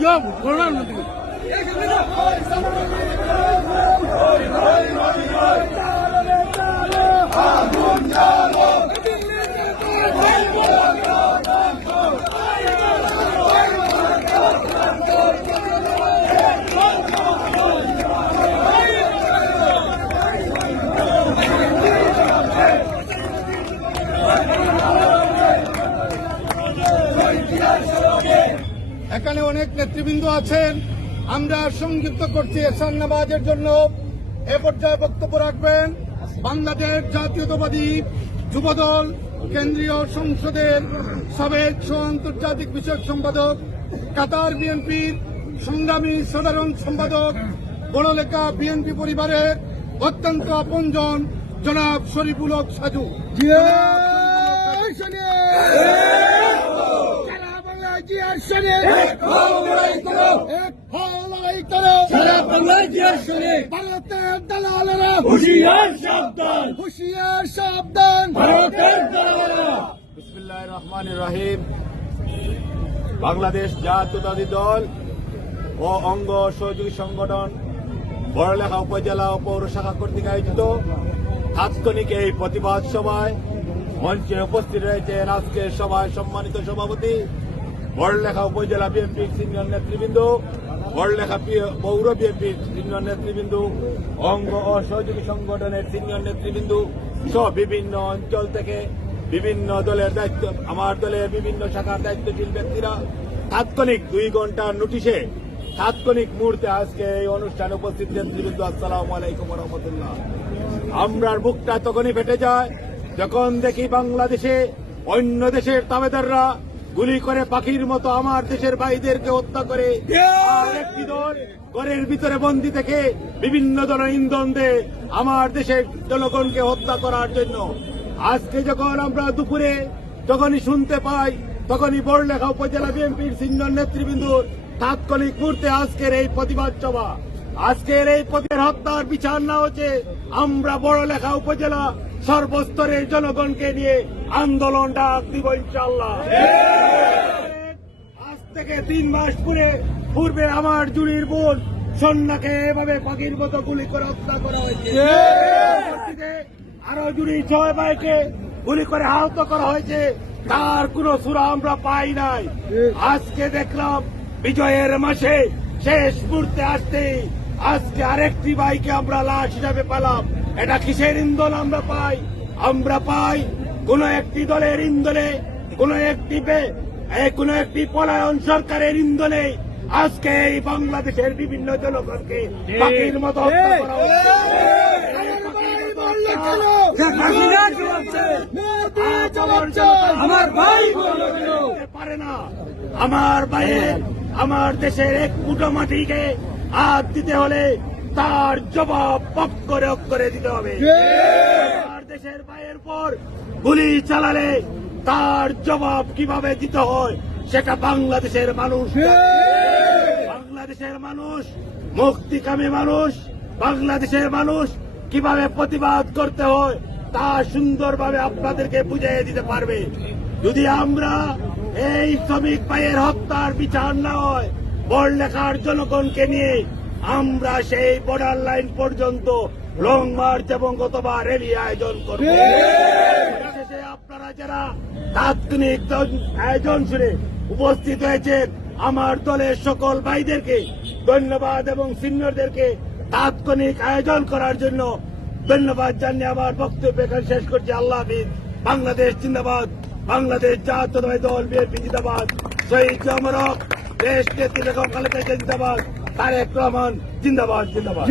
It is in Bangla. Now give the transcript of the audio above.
Yok, kurban mı? এখানে অনেক নেতৃবৃন্দ আছেন। আমরা সংযুক্ত করছি এসান নামাজের জন্য। এ পর্যায়ে বক্তব্য রাখবেন বাংলাদেশ জাতীয়তাবাদী যুবদল কেন্দ্রীয় সংসদের সাবেক সহ আন্তর্জাতিক বিষয়ক সম্পাদক কাতার বিএনপির সংগ্রামী সাধারণ সম্পাদক বড়লেখা বিএনপি পরিবারের অত্যন্ত আপনজন জনাব শরীফুল হক সাজু। ভারতের দালালেরা। হুশিয়ার সাবধান। হুশিয়ার সাবধান। ভারতের দালালেরা। রহিম। বাংলাদেশ জাতীয়তাবাদী দল ও অঙ্গ সহযোগী সংগঠন বড়লেখা উপজেলা ও পৌর শাখা কর্তৃক আয়োজিত তাৎক্ষণিক এই প্রতিবাদ সভায় মঞ্চে উপস্থিত রয়েছেন আজকের সভায় সম্মানিত সভাপতি বড়লেখা উপজেলা বিএনপির সিনিয়র নেতৃবৃন্দ, বড়লেখা পৌর বিএনপির সিনিয়র নেতৃবৃন্দ, অঙ্গ ও সহযোগী সংগঠনের সিনিয়র নেতৃবৃন্দ, সহ বিভিন্ন অঞ্চল থেকে বিভিন্ন দলের দায়িত্ব, আমার দলের বিভিন্ন শাখার দায়িত্বশীল ব্যক্তিরা তাৎক্ষণিক দুই ঘণ্টার নোটিশে, তাৎক্ষণিক মুহূর্তে আজকে এই অনুষ্ঠানে উপস্থিত নেতৃবৃন্দ, আসসালাম আলাইকুম রহমতুল্লাহ। আমরার বুকটা তখনই ফেটে যায়, যখন দেখি বাংলাদেশে অন্য দেশের তাবেদাররা গুলি করে পাখির মতো আমার দেশের ভাইদেরকে হত্যা করে। আর একটি দল ঘরের ভিতরে বন্দি থেকে বিভিন্ন ধরনের ইন্ধন দেয় আমার দেশের জনগণকে হত্যা করার জন্য। আজকে যখন আমরা দুপুরে যখনই শুনতে পাই তখনই বড়লেখা উপজেলা বিএনপির সিনিয়র নেতৃবৃন্দুর তাৎক্ষণিক মুহূর্তে আজকের এই প্রতিবাদ সভা। আজকের এই প্রতিবাদ হত্যার বিচার না হচ্ছে আমরা বড়লেখা উপজেলা সর্বস্তরের জনগণকে নিয়ে আন্দোলন ডাক দিব ইনশাল্লাহ আজ থেকে তিন মাস পরে পূর্বে আমার জুড়ির বোন সন্নাকে এভাবে পাখির মতো গুলি করে হত্যা করা হয়েছে। আরও জুড়ি ছয় ভাইকে গুলি করে আহত করা হয়েছে। তার কোন সুরা আমরা পাই নাই। আজকে দেখলাম বিজয়ের মাসে শেষ মুহূর্তে আসতেই আজকে আরেকটি বাইকে আমরা লাশ হিসাবে পেলাম। এটা কিসের ইন্ধন আমরা পাই? আমরা পাই কোন একটি দলের ইন্ধনে কোন একটি কোন একটি পলায়ন সরকারের ইন্ধনে। আজকে এই বাংলাদেশের বিভিন্ন জনগণকে পাখির মতো আমার ভাই পারে না। আমার ভাইয়ের আমার দেশের এক ফুটো মাটিকে হাত দিতে হলে তার জবাব অক্ষরে করে দিতে হবে। দেশের ভাইয়ের পর গুলি চালালে তার জবাব কীভাবে দিতে হয় সেটা বাংলাদেশের মানুষ বাংলাদেশের মানুষ মুক্তিকামী মানুষ বাংলাদেশের মানুষ কীভাবে প্রতিবাদ করতে হয় তা সুন্দরভাবে আপনাদেরকে বুঝিয়ে দিতে পারবে। যদি আমরা এই শ্রমিক ভাইয়ের হত্যার বিচার না হয় বড় লেখার জনগণকে নিয়ে আমরা সেই বর্ডার লাইন পর্যন্ত লং মার্চ এবং গতবার র্যালি আয়োজন করব। আপনারা যারা তাৎক্ষণিক আয়োজন শুনে উপস্থিত হয়েছেন আমার দলের সকল ভাইদেরকে ধন্যবাদ এবং সিনিয়রদেরকে তাৎক্ষণিক আয়োজন করার জন্য ধন্যবাদ জানিয়ে আমার বক্তব্য এখানে শেষ করছি। আল্লাহ হাফিজ। বাংলাদেশ জিন্দাবাদ। বাংলাদেশ জাতীয় দল বিএনপি জিন্দাবাদ। শহীদ জামরক দেশ নেত্রী বেগম খালেদা জিন্দাবাদ। তারেক রহমান জিন্দাবাদ জিন্দাবাদ।